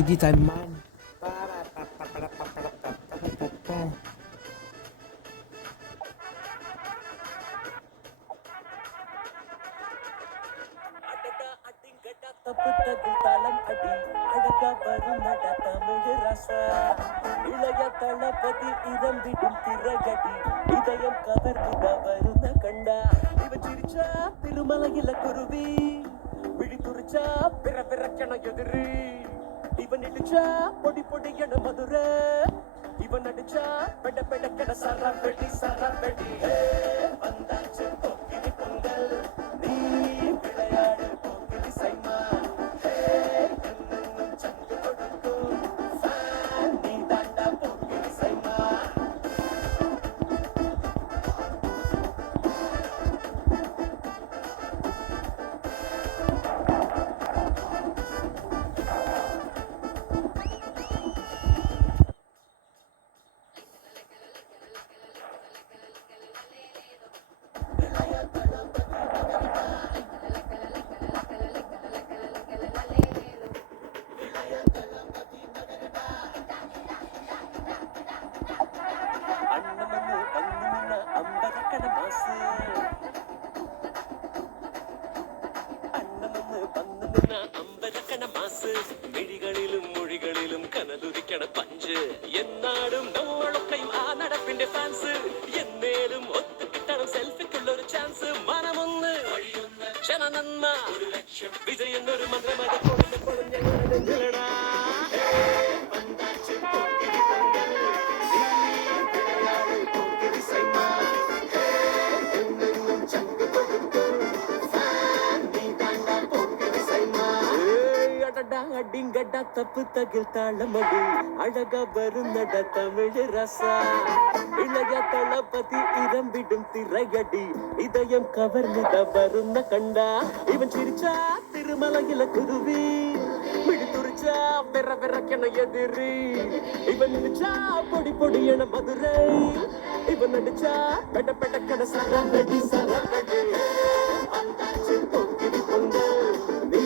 Kitty time man. தப்புத்தகுத்தாளம் அடி அழகா வருமட தமிழ் ரசா இளைய தளபதி இதம்பிடும் திரகடி இதயம் கவர்ந்துட வருந்த கண்டா இவன் சிரிச்சா திருமலையில குருவி விழி துரிச்சா பிற பிறக்கண எதிரி இவன் இடிச்சா பொடி பொடி என மதுரை இவன் அடிச்சா பெட பெடக்கட சரபெடி வந்தாச்சு பொக்கிரி பொங்கல் நீ விளையாடு பொக்கிரி சைமா മിഴികളിലും മൊഴികളിലും കനതുരിക്കണ പഞ്ച് എന്നാടും നമ്മളൊക്കെയും ആ നടപ്പിന്റെ ഫാൻസ് എന്നേലും ഒത്തു കിട്ടണം സെൽഫിക്കുള്ളൊരു ചാൻസ് മനമൊന്ന് ക്ഷണനന്മ വിജയെന്നൊരു മന്ത്രമത പൊളിഞ്ഞ அடிங்கட தப்பு தகில் தாளமடி அழக வருந்தட தமிழ் ரசா இளைய தளபதி இதம்பிடும் திரையடி இதயம் கவர்ந்துட வருந்த கண்டா இவன் சிரிச்சா திருமலையில குருவி விழித்துரிச்சா பெற பெறக்கென எதிரி இவன் நினைச்சா பொடி பொடி என மதுரை இவன் நடிச்சா பெட பெடக்கட சரபெடி வந்தாச்சு பொங்கிரி பொங்கல் நீ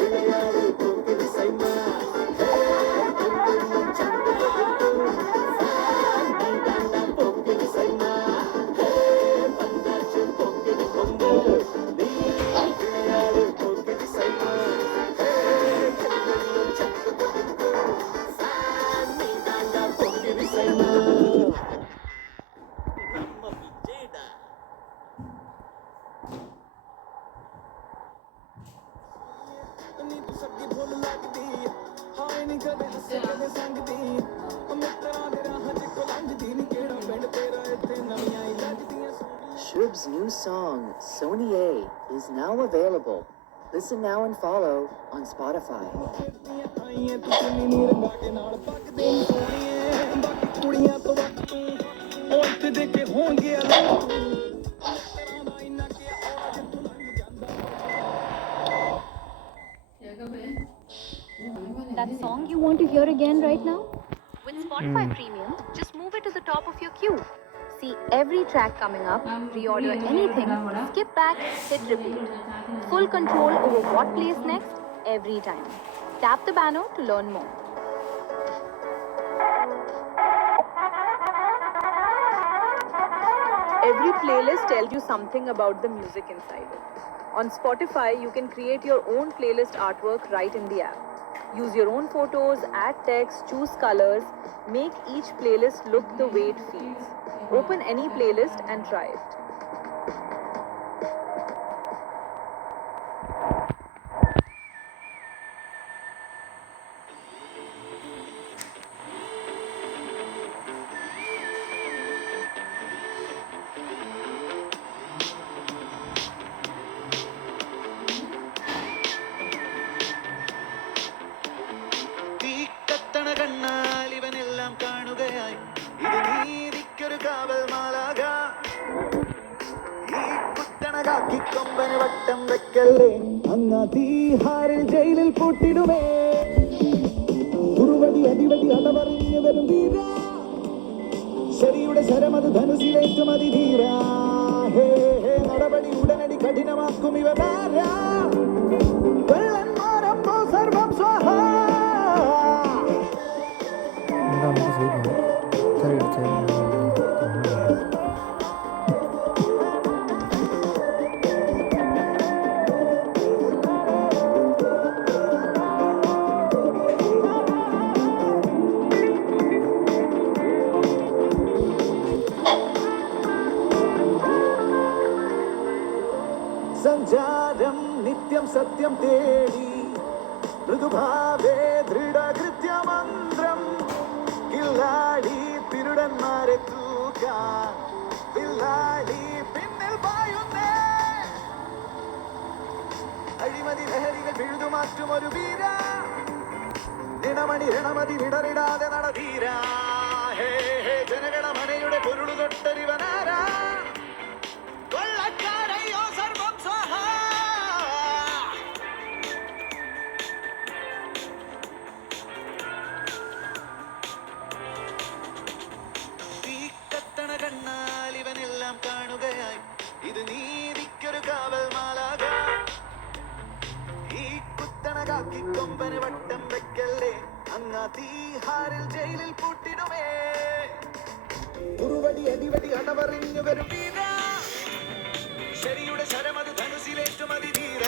விளையாடு பொங்கிரி சைமா பொங்கிரி சைமா வந்தாச்சு பொங்கிரி பொங்கல் நீ விளையாடு பொங்கிரி சைமா பொங்கிரி சைமா सबकी भूल लगदी हाय नहीं कदे हसे कदे संगदी मित्रा दे राह च को लंघदी नी केड़ा पिंड तेरा इत्थे नवियां ही लगदियां Shub's new song, Sony A, is now available. Listen now and follow on Spotify. आईए तू चुन्नी नी रंगा के नाल पकदे नी सोहणीए बाकी कुड़ियां तो वक्त तू ओ इत्थे दे के होंगे अलग तू तेरा ना इन्ना के आज तू लंघ जांदा That song you want to hear again right now? With Spotify Premium, just move it to the top of your queue. See every track coming up, reorder anything, skip back, hit repeat. Full control over what plays next every time. Tap the banner to learn more. Every playlist tells you something about the music inside it. On Spotify, you can create your own playlist artwork right in the app. Use your own photos, add text, choose colors, make each playlist look the way it feels. Open any playlist and try it. കണ്ണാൽ ഇവനെല്ലാം കാണുകയായി ഇത് നീതിക്കൊരു കാവൽ മാലാക ഈ കുത്തണകാക്കി കൊമ്പന് വട്ടം വെക്കല്ലേ അങ്ങാ തീഹാറിൽ ജയിലിൽ പൂട്ടിടുമേ കുറുവടി അടിവടി അതവറിഞ്ഞു വരും വീര ശരിയുടെ ശരമത് ധനുസിലേറ്റം അതിധീര ഹേ ഹേ നടപടി ഉടനടി കഠിനമാക്കും ഇവരാരാ സർവം സ്വാഹ ലഹരികൾ പിഴുതു മാറ്റും ഒരു വീര ദിനമണി രണമതി വിടറിടാതെ നടധീര ഹേ ഹേ ജനഗണമനയുടെ പൊരുളു തൊട്ടരിവനാരാ കൊള്ളക്കാരയോ സർവം സ്വഹ തീക്കത്തണ കണ്ണാൽ ഇവനെല്ലാം കാണുകയായി ഇത് നീതിക്കൊരു കാവൽ മാലാക ഈ കുത്തണ കാക്കി കൊമ്പന് വട്ടം വെക്കല്ലേ അങ്ങാ തീഹാറിൽ ജയിലിൽ പൂട്ടിടുമേ ഉറുവടി അടിവടി അടവറിഞ്ഞു വരും വീര ശരിയുടെ ശരമത് ധനുസിലേറ്റും അതിധീര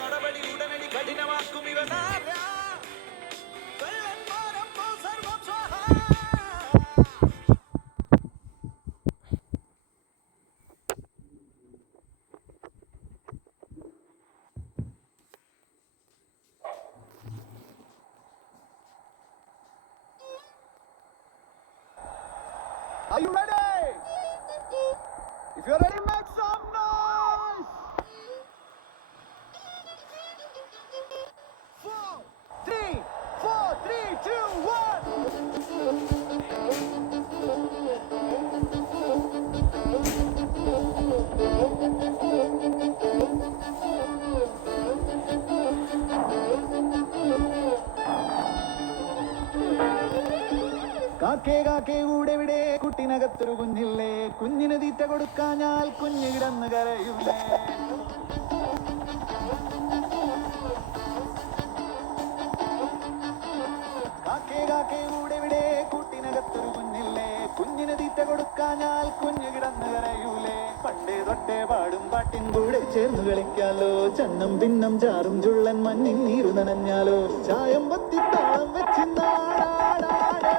നടപടി ഉടനടി കഠിനമാക്കും ഇവനാരാ കൊല്ലൻ പോരപ്പോ സർവം സ്വാഹ Are you ready? If you're ready, make some noise! 4, 3, 2, 1! കാക്കേ കാക്കേ കൂടെവിടെ കുട്ടിനകത്തൊരു കുഞ്ഞില്ലേ കുഞ്ഞിന് തീറ്റ കൊടുക്കാഞ്ഞാൽ കുഞ്ഞ് കിടന്ന് കരയൂലേ കാക്കേ കാക്കേ കൂടെവിടെ കുട്ടിനകത്തൊരു കുഞ്ഞില്ലേ കുഞ്ഞിന് തീറ്റ കൊടുക്കാഞ്ഞാൽ കുഞ്ഞ് കിടന്ന് കരയൂലേ പണ്ടേ തൊട്ടേ പാടും പാട്ടിൻ കൂടെ ചേർന്ന് കളിക്കാലോ ചന്നം ഭിന്നം ചാറും ചുള്ളൻ മഞ്ഞിൻ നീരു നനഞ്ഞാലോ ചായം പത്തി താളം വെച്ചിന്നാടാടാട്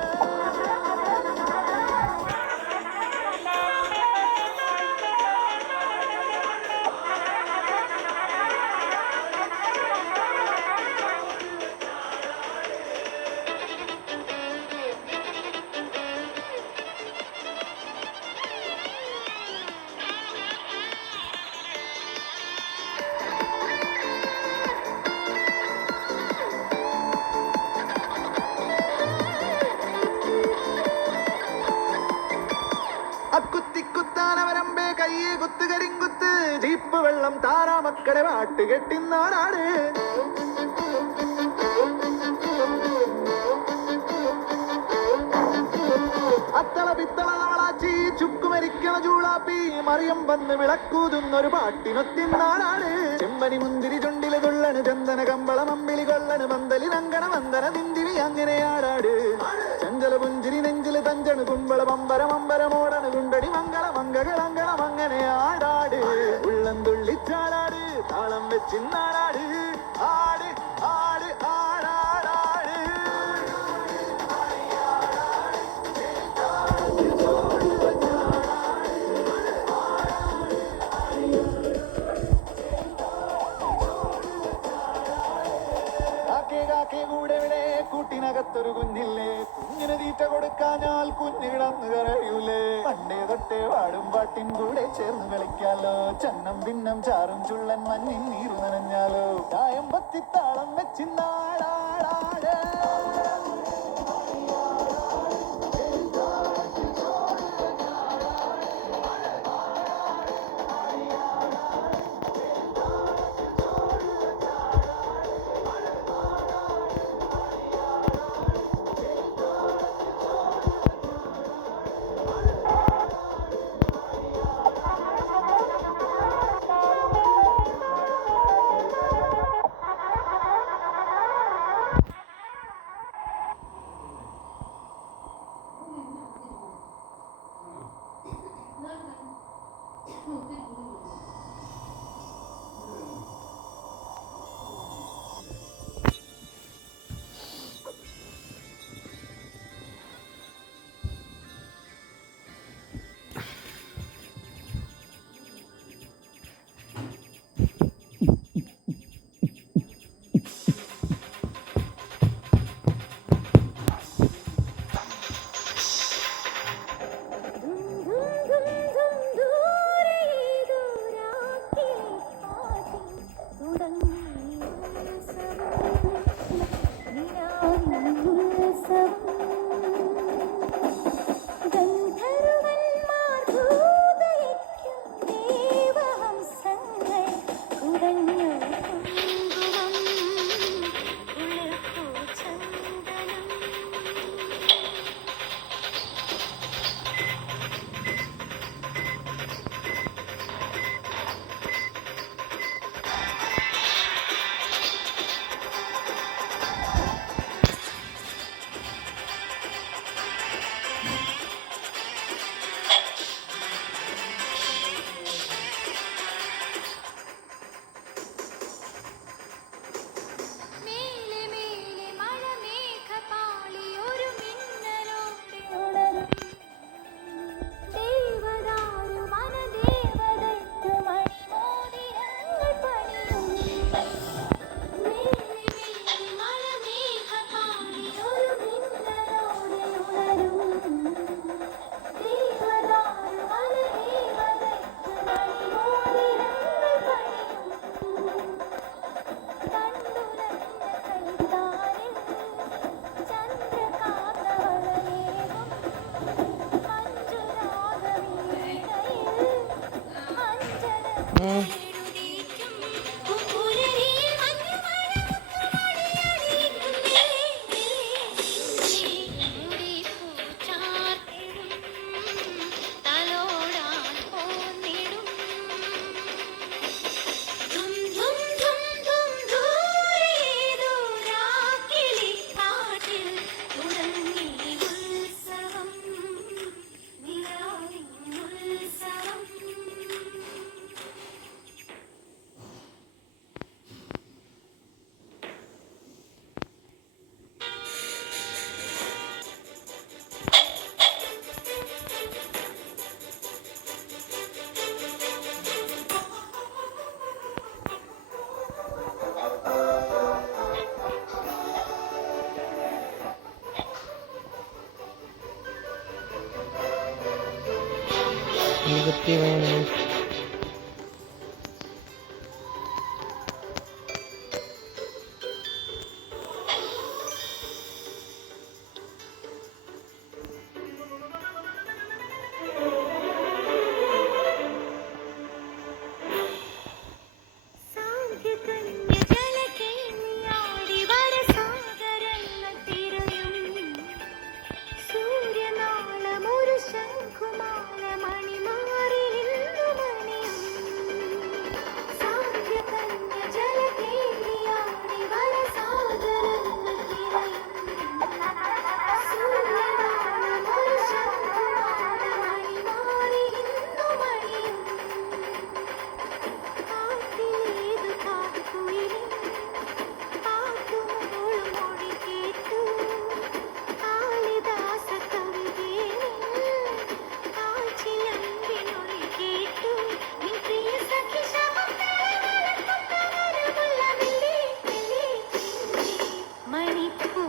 അക്കുത്തിക്കുത്താനവരമ്പേ കയ്യെ കുത്ത് കരിങ്കുത്ത് ജീപ്പ് വെള്ളം താരാ മക്കളെ പാട്ട് കെട്ടിന്നാടാട് അത്തള പിത്തള തവളാച്ചി ചുക്കുമരിക്കണ ചൂളാപ്പി മറിയം വന്ന് വിളക്കൂതുന്നൊരു പാട്ടിനൊത്തിന്നാടാട് ചെമ്പനി മുന്തിരി ചുണ്ടില് തുള്ളണ് ചന്ദന കമ്പളം അമ്പിളി കൊള്ളണ് മന്തലി നങ്കണ വന്ദന നിന്തിരി അങ്ങനെ ആടാട് ചഞ്ചല പുഞ്ചിരി നെഞ്ചില് തഞ്ചണ് കുമ്പള മമ്പരമോടണ് കുണ്ടടി മംഗള മംഗളങ്കളം അങ്ങനെ ആടാട് ഉള്ളം തുള്ളിച്ചാടാട് താളം വെച്ചിന്നാടാട് ആട് ആട് ആടാടാട് കാക്കേ കാക്കേ കൂടെവിടെ കൂട്ടിനകത്തൊരു കുഞ്ഞില്ലേ കുഞ്ഞിന് തീറ്റ കൊടുക്കാഞ്ഞാൽ കുഞ്ഞ് കിടന്ന് കരയൂലേ പണ്ടേ തൊട്ടേ പാടും പാട്ടിൻ കൂടെ ചേർന്ന് കളിക്കാലോ ചന്നം ഭിന്നം ചാറും ചുള്ളൻ മഞ്ഞിൻ നീരു നനഞ്ഞാലോ ചായം പത്തിത്താളം വെച്ചിന്നാടാടാട് മണിപ്പൂ